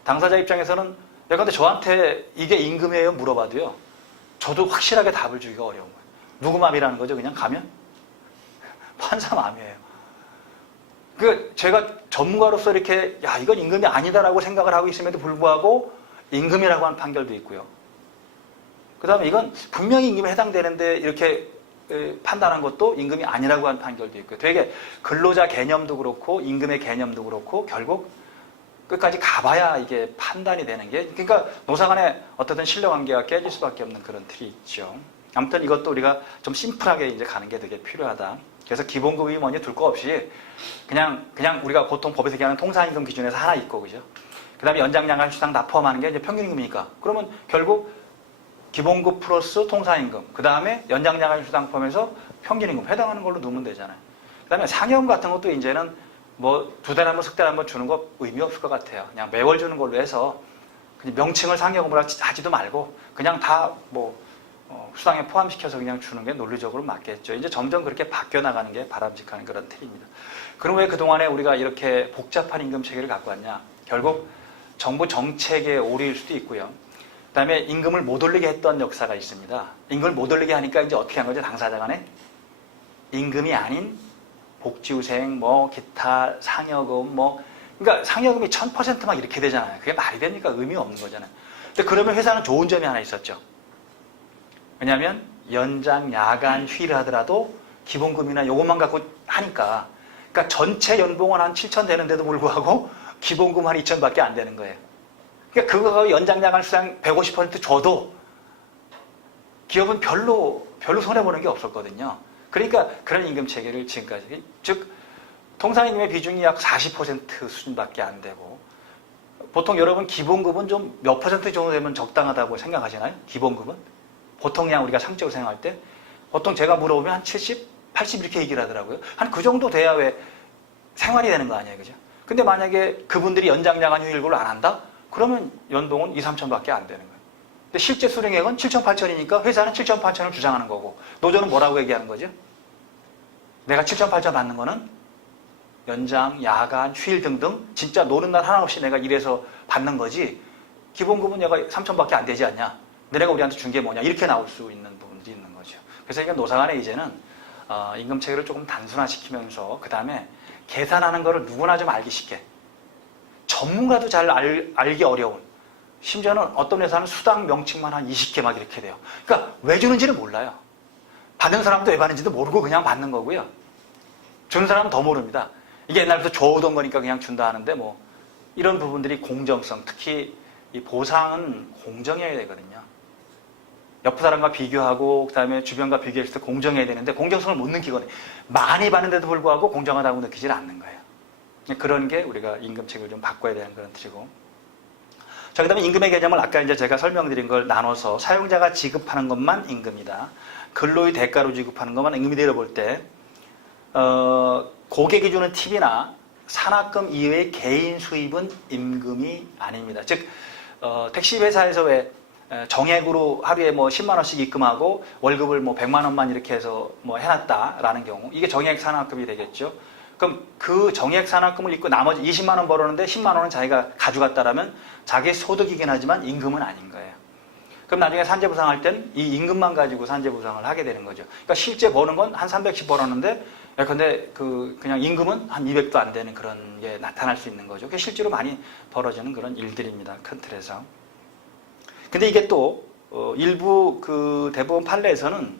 당사자 입장에서는 근데 저한테 이게 임금이에요 물어봐도요, 저도 확실하게 답을 주기가 어려운 거예요. 누구 마음이라는 거죠? 그냥 가면? 판사 마음이에요. 제가 전문가로서 이렇게 야 이건 임금이 아니다라고 생각을 하고 있음에도 불구하고 임금이라고 하는 판결도 있고요. 그 다음에 이건 분명히 임금에 해당되는데 이렇게 판단한 것도 임금이 아니라고 하는 판결도 있고요. 되게 근로자 개념도 그렇고 임금의 개념도 그렇고 결국 끝까지 가봐야 이게 판단이 되는 게, 그러니까 노사 간의 어떻든 신뢰관계가 깨질 수밖에 없는 그런 틀이 있죠. 아무튼 이것도 우리가 좀 심플하게 이제 가는 게 되게 필요하다. 그래서 기본급이 뭐니 둘 거 없이 그냥 우리가 보통 법에서 얘기하는 통상임금 기준에서 하나 있고, 그죠? 그 다음에 연장량간 수당 다 포함하는 게 이제 평균임금이니까. 그러면 결국 기본급 플러스 통상임금, 그 다음에 연장량간 수당 포함해서 평균임금 해당하는 걸로 넣으면 되잖아요. 그 다음에 상여금 같은 것도 이제는 뭐 두 달에 한 번, 석 달에 한 번 주는 거 의미 없을 것 같아요. 그냥 매월 주는 걸로 해서 그냥 명칭을 상여금으로 하지도 말고 그냥 다 뭐 수당에 포함시켜서 그냥 주는 게 논리적으로 맞겠죠. 이제 점점 그렇게 바뀌어 나가는 게 바람직한 그런 틀입니다. 그럼 왜 그동안에 우리가 이렇게 복잡한 임금 체계를 갖고 왔냐? 결국 정부 정책의 오류일 수도 있고요. 그 다음에 임금을 못 올리게 했던 역사가 있습니다. 임금을 못 올리게 하니까 이제 어떻게 한 거죠? 당사자 간에 임금이 아닌 복지후생, 뭐 기타 상여금, 뭐 그러니까 상여금이 1000% 막 이렇게 되잖아요. 그게 말이 됩니까? 의미 없는 거잖아요. 근데 그러면 회사는 좋은 점이 하나 있었죠. 왜냐하면 연장, 야간, 휴일을 하더라도 기본급이나 요것만 갖고 하니까, 그러니까 전체 연봉은 한 7천 되는데도 불구하고 기본급 한 2천밖에 안 되는 거예요. 그러니까 그거 연장, 야간 수당 150% 줘도 기업은 별로 손해보는 게 없었거든요. 그러니까 그런 임금 체계를 지금까지, 즉 통상임금의 비중이 약 40% 수준밖에 안 되고, 보통 여러분 기본급은 좀 몇 퍼센트 정도 되면 적당하다고 생각하시나요? 기본급은? 보통 그냥 우리가 상적으로 생각할 때 보통 제가 물어보면 한 70, 80 이렇게 얘기를 하더라고요. 한 그 정도 돼야 왜 생활이 되는 거 아니에요, 그죠? 근데 만약에 그분들이 연장, 야간, 휴일을 안 한다? 그러면 연봉은 2, 3천밖에 안 되는 거예요. 근데 실제 수령액은 7천, 8천이니까 회사는 7천, 8천을 주장하는 거고, 노조는 뭐라고 얘기하는 거죠? 내가 7천, 8천 받는 거는 연장, 야간, 휴일 등등 진짜 노는 날 하나 없이 내가 일해서 받는 거지, 기본급은 내가 3천밖에 안 되지 않냐? 너네가 우리한테 준 게 뭐냐? 이렇게 나올 수 있는 부분도 있는 거죠. 그래서 이건 노사 간에 이제는 임금 체계를 조금 단순화시키면서, 그 다음에 계산하는 거를 누구나 좀 알기 쉽게, 전문가도 잘 알기 어려운, 심지어는 어떤 회사는 수당 명칭만 한 20개 막 이렇게 돼요. 그러니까 왜 주는지는 몰라요. 받는 사람도 왜 받는지도 모르고 그냥 받는 거고요. 주는 사람은 더 모릅니다. 이게 옛날부터 줘오던 거니까 그냥 준다 하는데, 뭐 이런 부분들이 공정성, 특히 이 보상은 공정해야 되거든요. 옆 사람과 비교하고 그 다음에 주변과 비교했을 때 공정해야 되는데 공정성을 못 느끼거든요. 많이 받는데도 불구하고 공정하다고 느끼질 않는 거예요. 그런 게 우리가 임금체계를 좀 바꿔야 되는 그런 틀이고. 자, 그 다음에 임금의 개념을 아까 이제 제가 설명드린 걸 나눠서 사용자가 지급하는 것만 임금이다. 근로의 대가로 지급하는 것만 임금이다 볼 때, 고객이 주는 팁이나 산학금 이외의 개인 수입은 임금이 아닙니다. 즉, 택시 회사에서 왜 정액으로 하루에 뭐 10만 원씩 입금하고 월급을 뭐 100만 원만 이렇게 해서 뭐 해놨다라는 경우, 이게 정액 산학금이 되겠죠. 그럼 그 정액 산학금을 입고 나머지 20만 원 벌었는데 10만 원은 자기가 가져갔다라면 자기 소득이긴 하지만 임금은 아닌 거예요. 그럼 나중에 산재보상할 때는 이 임금만 가지고 산재보상을 하게 되는 거죠. 그러니까 실제 버는 건 한 300씩 벌었는데, 근데 그냥 임금은 한 200도 안 되는 그런 게 나타날 수 있는 거죠. 그게 실제로 많이 벌어지는 그런 일들입니다. 큰 틀에서. 근데 이게 또 일부 그 대법원 판례에서는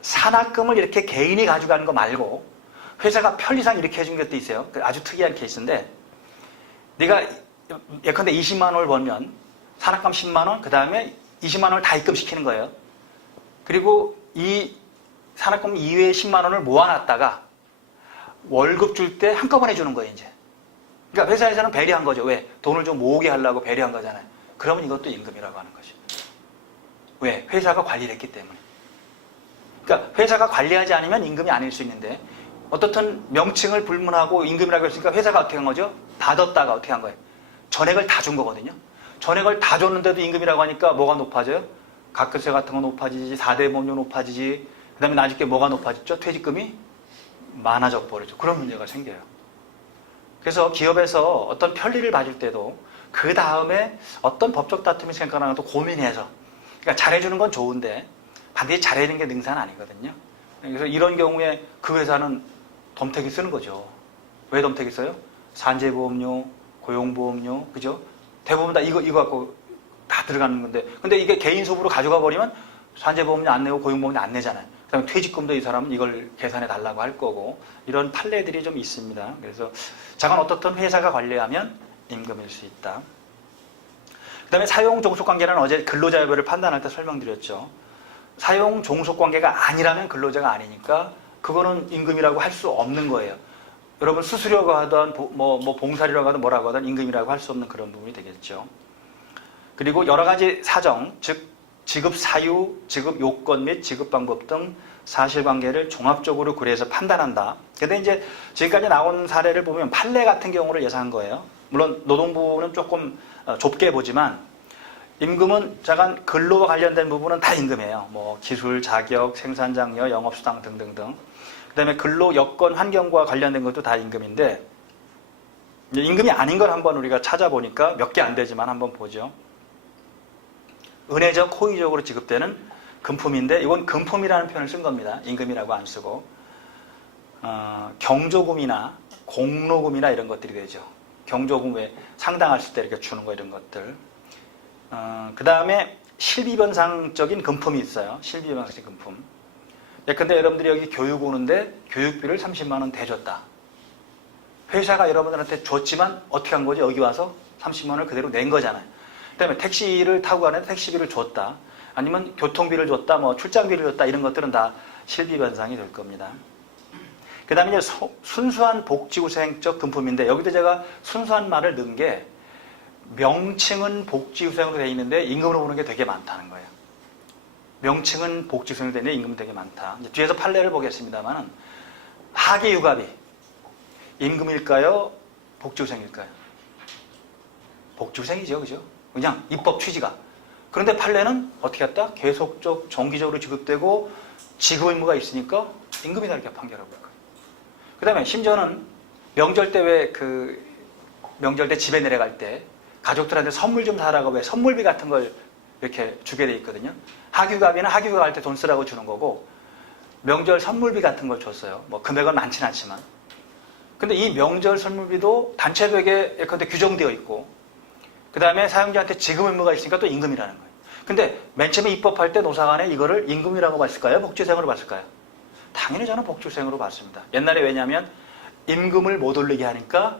산학금을 이렇게 개인이 가져가는 거 말고 회사가 편리상 이렇게 해준 것도 있어요. 아주 특이한 케이스인데, 네가 예컨대 20만 원을 벌면 산학금 10만 원, 그 다음에 20만 원을 다 입금시키는 거예요. 그리고 이 산학금 이외에 10만 원을 모아놨다가 월급 줄 때 한꺼번에 주는 거예요, 이제. 그러니까 회사에서는 배려한 거죠. 왜? 돈을 좀 모으게 하려고 배려한 거잖아요. 그러면 이것도 임금이라고 하는 거죠. 왜? 회사가 관리를 했기 때문에. 그러니까 회사가 관리하지 않으면 임금이 아닐 수 있는데, 어떻든 명칭을 불문하고 임금이라고 했으니까 회사가 어떻게 한 거죠? 다 뒀다가 어떻게 한 거예요? 전액을 다 준 거거든요. 전액을 다 줬는데도 임금이라고 하니까 뭐가 높아져요? 가급세 같은 거 높아지지, 4대 보험료 높아지지, 그 다음에 나중에 뭐가 높아졌죠? 퇴직금이 많아져 버리죠. 그런 문제가 생겨요. 그래서 기업에서 어떤 편리를 받을 때도 그 다음에 어떤 법적 다툼이 생겨나는 것도 고민해서, 그러니까 잘해주는 건 좋은데 반드시 잘해주는 게 능사는 아니거든요. 그래서 이런 경우에 그 회사는 덤태기 쓰는 거죠. 왜 덤태기 써요? 산재보험료, 고용보험료, 그죠? 대부분 다 이거 갖고 다 들어가는 건데, 근데 이게 개인 소부로 가져가 버리면 산재보험료 안 내고 고용보험료 안 내잖아요. 그다음에 퇴직금도 이 사람은 이걸 계산해 달라고 할 거고, 이런 판례들이 좀 있습니다. 그래서 자간 어떻든 회사가 관리하면 임금일 수 있다. 그다음에 사용 종속 관계는 어제 근로자 여부를 판단할 때 설명드렸죠. 사용 종속 관계가 아니라면 근로자가 아니니까 그거는 임금이라고 할 수 없는 거예요. 여러분 수수료가 하든 봉사료라고 하든 뭐라고 하든 임금이라고 할 수 없는 그런 부분이 되겠죠. 그리고 여러 가지 사정, 즉 지급 사유, 지급 요건 및 지급 방법 등 사실관계를 종합적으로 고려해서 판단한다. 근데 이제 지금까지 나온 사례를 보면 판례 같은 경우를 예상한 거예요. 물론 노동부는 조금 좁게 보지만 임금은 자간 근로와 관련된 부분은 다 임금이에요. 뭐 기술, 자격, 생산장려, 영업수당 등등등. 그다음에 근로 여건, 환경과 관련된 것도 다 임금인데 임금이 아닌 걸 한번 우리가 찾아보니까 몇 개 안 되지만 한번 보죠. 은혜적, 호의적으로 지급되는 금품인데 이건 금품이라는 표현을 쓴 겁니다. 임금이라고 안 쓰고 경조금이나 공로금이나 이런 것들이 되죠. 경조금 왜 상당했을 때 이렇게 주는 거 이런 것들. 그 다음에 실비변상적인 금품이 있어요. 실비변상적인 금품. 예컨대 여러분들이 여기 교육 오는데 교육비를 30만 원 대줬다. 회사가 여러분들한테 줬지만 어떻게 한 거죠? 여기 와서 30만 원을 그대로 낸 거잖아요. 그 다음에 택시를 타고 가는데 택시비를 줬다. 아니면 교통비를 줬다, 뭐 출장비를 줬다. 이런 것들은 다 실비변상이 될 겁니다. 그 다음에 이제 순수한 복지후생적 금품인데 여기도 제가 순수한 말을 넣은 게 명칭은 복지후생으로 되어 있는데 임금으로 보는 게 되게 많다는 거예요. 명칭은 복지후생으로 되어 있는데 임금은 되게 많다. 이제 뒤에서 판례를 보겠습니다만 하계휴가비 임금일까요? 복지후생일까요? 복지후생이죠. 그죠? 그냥 입법 취지가. 그런데 판례는 어떻게 했다? 계속적 정기적으로 지급되고 지급 의무가 있으니까 임금이다 이렇게 판결하고 있고요. 그 다음에 심지어는 명절 때 왜 명절 때 집에 내려갈 때 가족들한테 선물 좀 사라고 왜 선물비 같은 걸 이렇게 주게 돼 있거든요. 하규가비는 하규가 갈 때 돈 쓰라고 주는 거고 명절 선물비 같은 걸 줬어요. 뭐 금액은 많지는 않지만. 근데 이 명절 선물비도 단체백에 예컨대 규정되어 있고 그 다음에 사용자한테 지급 의무가 있으니까 또 임금이라는 거예요. 근데 맨 처음에 입법할 때 노사관에 이거를 임금이라고 봤을까요? 복지후생으로 봤을까요? 당연히 저는 복지후생으로 봤습니다. 옛날에 왜냐하면 임금을 못 올리게 하니까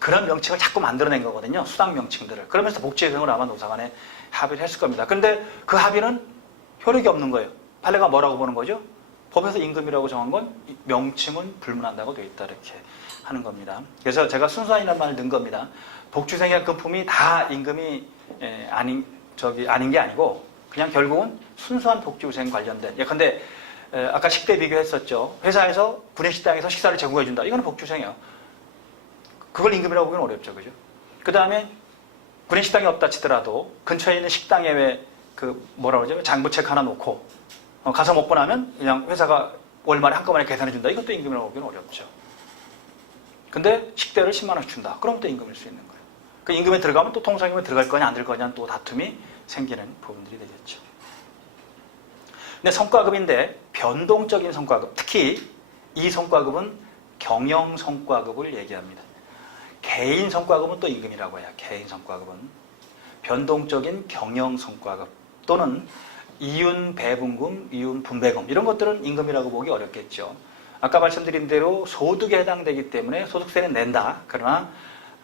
그런 명칭을 자꾸 만들어낸 거거든요. 수당 명칭들을. 그러면서 복지후생으로 아마 노사관에 합의를 했을 겁니다. 근데 그 합의는 효력이 없는 거예요. 판례가 뭐라고 보는 거죠? 법에서 임금이라고 정한 건 명칭은 불문한다고 되어 있다 이렇게 하는 겁니다. 그래서 제가 순수한이라는 말을 넣은 겁니다. 복지후생의 금품이 다 임금이 아닌 게 아니고 그냥 결국은 순수한 복지후생 관련된 예컨대 아까 식대 비교했었죠. 회사에서 구내식당에서 식사를 제공해준다. 이거는 복지후생이에요. 그걸 임금이라고 보기는 어렵죠. 그죠? 그 다음에 구내식당이 없다 치더라도 근처에 있는 식당에 왜 뭐라고 그러죠? 장부책 하나 놓고 가서 먹고 나면 그냥 회사가 월말에 한꺼번에 계산해준다. 이것도 임금이라고 보기는 어렵죠. 근데 식대를 10만 원씩 준다. 그럼 또 임금일 수 있는 거예요. 그 임금에 들어가면 또 통상임에 들어갈 거냐 안 들어갈 거냐는 또 다툼이 생기는 부분들이 되겠죠. 근데 성과급인데 변동적인 성과급, 특히 이 성과급은 경영 성과급을 얘기합니다. 개인 성과급은 또 임금이라고 해요. 개인 성과급은 변동적인 경영 성과급 또는 이윤 배분금, 이윤 분배금 이런 것들은 임금이라고 보기 어렵겠죠. 아까 말씀드린 대로 소득에 해당되기 때문에 소득세는 낸다. 그러나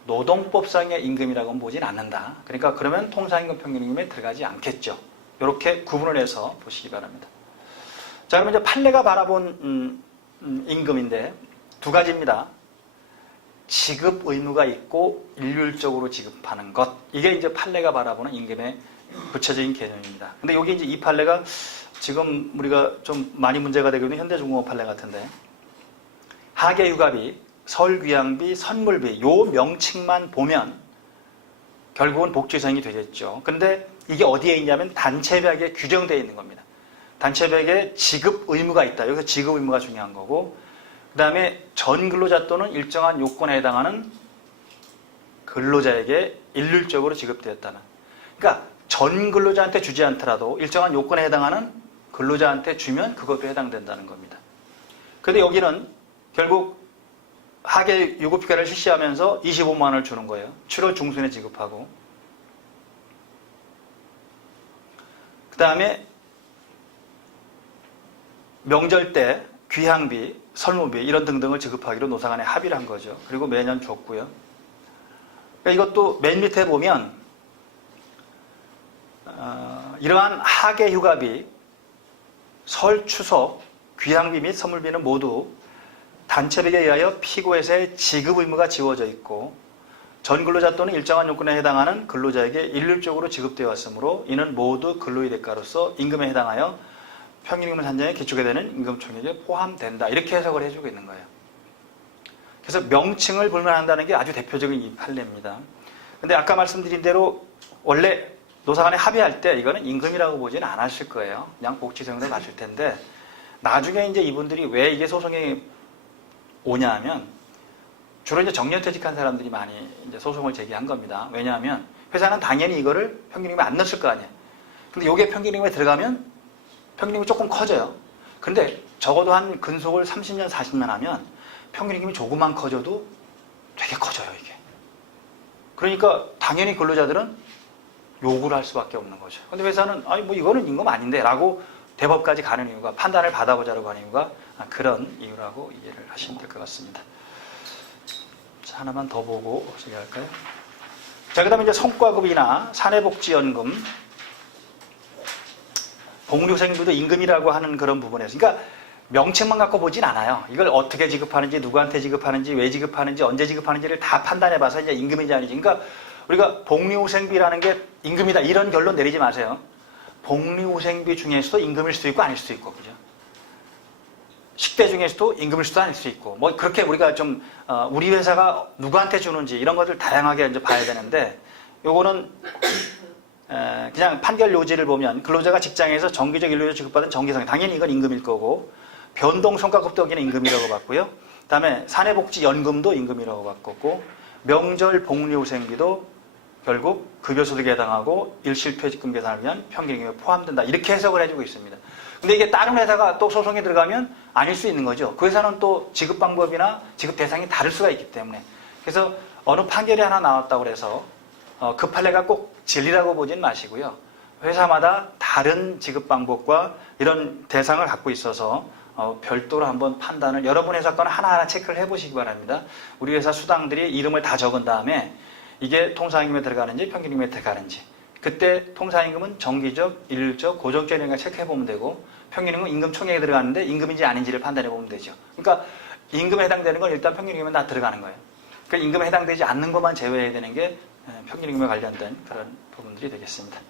노동법상의 임금이라고는 보진 않는다. 그러니까 그러면 통상임금 평균임금에 들어가지 않겠죠. 이렇게 구분을 해서 보시기 바랍니다. 자, 그러면 이제 판례가 바라본 임금인데 두 가지입니다. 지급 의무가 있고 일률적으로 지급하는 것. 이게 이제 판례가 바라보는 임금의 구체적인 개념입니다. 근데 여기 이제 이 판례가 지금 우리가 좀 많이 문제가 되고 있는 현대중공업 판례 같은데 하계휴가비, 설귀양비, 선물비 요 명칭만 보면 결국은 복지후생이 되겠죠. 근데 이게 어디에 있냐면 단체백에 규정되어 있는 겁니다. 단체백에 지급 의무가 있다. 여기서 지급 의무가 중요한 거고 그 다음에 전 근로자 또는 일정한 요건에 해당하는 근로자에게 일률적으로 지급되었다는. 그러니까 전 근로자한테 주지 않더라도 일정한 요건에 해당하는 근로자한테 주면 그것도 해당된다는 겁니다. 그런데 여기는 결국 하계 유급휴가를 실시하면서 25만 원을 주는 거예요. 7월 중순에 지급하고. 그 다음에 명절 때 귀향비, 설무비 이런 등등을 지급하기로 노사간에 합의를 한 거죠. 그리고 매년 줬고요. 그러니까 이것도 맨 밑에 보면 이러한 하계 휴가비, 설, 추석, 귀향비 및 선물비는 모두 단체백에 의하여 피고회사의 지급 의무가 지워져 있고 전 근로자 또는 일정한 요건에 해당하는 근로자에게 일률적으로 지급되어 왔으므로 이는 모두 근로의 대가로서 임금에 해당하여 평균임금 산정에 기초게 되는 임금총액에 포함된다. 이렇게 해석을 해주고 있는 거예요. 그래서 명칭을 불문한다는 게 아주 대표적인 이 판례입니다. 근데 아까 말씀드린 대로 원래 노사간에 합의할 때 이거는 임금이라고 보지는 않았을 거예요. 그냥 복지성으로 봤을 텐데 나중에 이제 이분들이 왜 이게 소송이 오냐 하면 주로 이제 정년퇴직한 사람들이 많이 이제 소송을 제기한 겁니다. 왜냐하면 회사는 당연히 이거를 평균임금에 안 넣었을 거 아니에요. 근데 이게 평균임금에 들어가면 평균임금이 조금 커져요. 근데 적어도 한 근속을 30년, 40년 하면 평균임금이 조금만 커져도 되게 커져요, 이게. 그러니까 당연히 근로자들은 요구를 할 수밖에 없는 거죠. 근데 회사는 아니 뭐 이거는 임금 아닌데 라고 대법까지 가는 이유가 판단을 받아보자고 하는 이유가 그런 이유라고 이해를 하시면 될 것 같습니다. 자, 하나만 더 보고 소개할까요? 자, 그 다음에 이제 성과급이나 사내복지연금, 복리후생비도 임금이라고 하는 그런 부분에서 그러니까 명칭만 갖고 보진 않아요. 이걸 어떻게 지급하는지, 누구한테 지급하는지, 왜 지급하는지, 언제 지급하는지를 다 판단해봐서 이제 임금인지 아닌지. 그러니까 우리가 복리후생비라는 게 임금이다 이런 결론 내리지 마세요. 복리후생비 중에서도 임금일 수도 있고 아닐 수도 있고, 그죠? 식대 중에서도 임금일 수도 아닐 수 있고, 뭐 그렇게 우리가 좀 우리 회사가 누구한테 주는지 이런 것들 다양하게 이제 봐야 되는데, 요거는 그냥 판결 요지를 보면 근로자가 직장에서 정기적 일료를 지급받은 정기상 당연히 이건 임금일 거고, 변동 성과급도 여기는 임금이라고 봤고요. 그다음에 사내복지연금도 임금이라고 봤고, 명절 복리후생비도 결국 급여소득에 해당하고 일실퇴직금 계산을 위한 평균임금에 포함된다. 이렇게 해석을 해주고 있습니다. 근데 이게 다른 회사가 또 소송에 들어가면 아닐 수 있는 거죠. 그 회사는 또 지급 방법이나 지급 대상이 다를 수가 있기 때문에. 그래서 어느 판결이 하나 나왔다고 해서 그 판례가 꼭 진리라고 보진 마시고요. 회사마다 다른 지급 방법과 이런 대상을 갖고 있어서 별도로 한번 판단을 여러분 회사 거는 하나하나 체크를 해보시기 바랍니다. 우리 회사 수당들이 이름을 다 적은 다음에 이게 통상임금에 들어가는지 평균임금에 들어가는지, 그때 통상임금은 정기적, 일률적, 고정적인가 체크해보면 되고, 평균임금은 임금 총액에 들어가는데 임금인지 아닌지를 판단해보면 되죠. 그러니까 임금에 해당되는 건 일단 평균임금에 다 들어가는 거예요. 그러니까 임금에 해당되지 않는 것만 제외해야 되는 게 평균임금에 관련된 그런 부분들이 되겠습니다.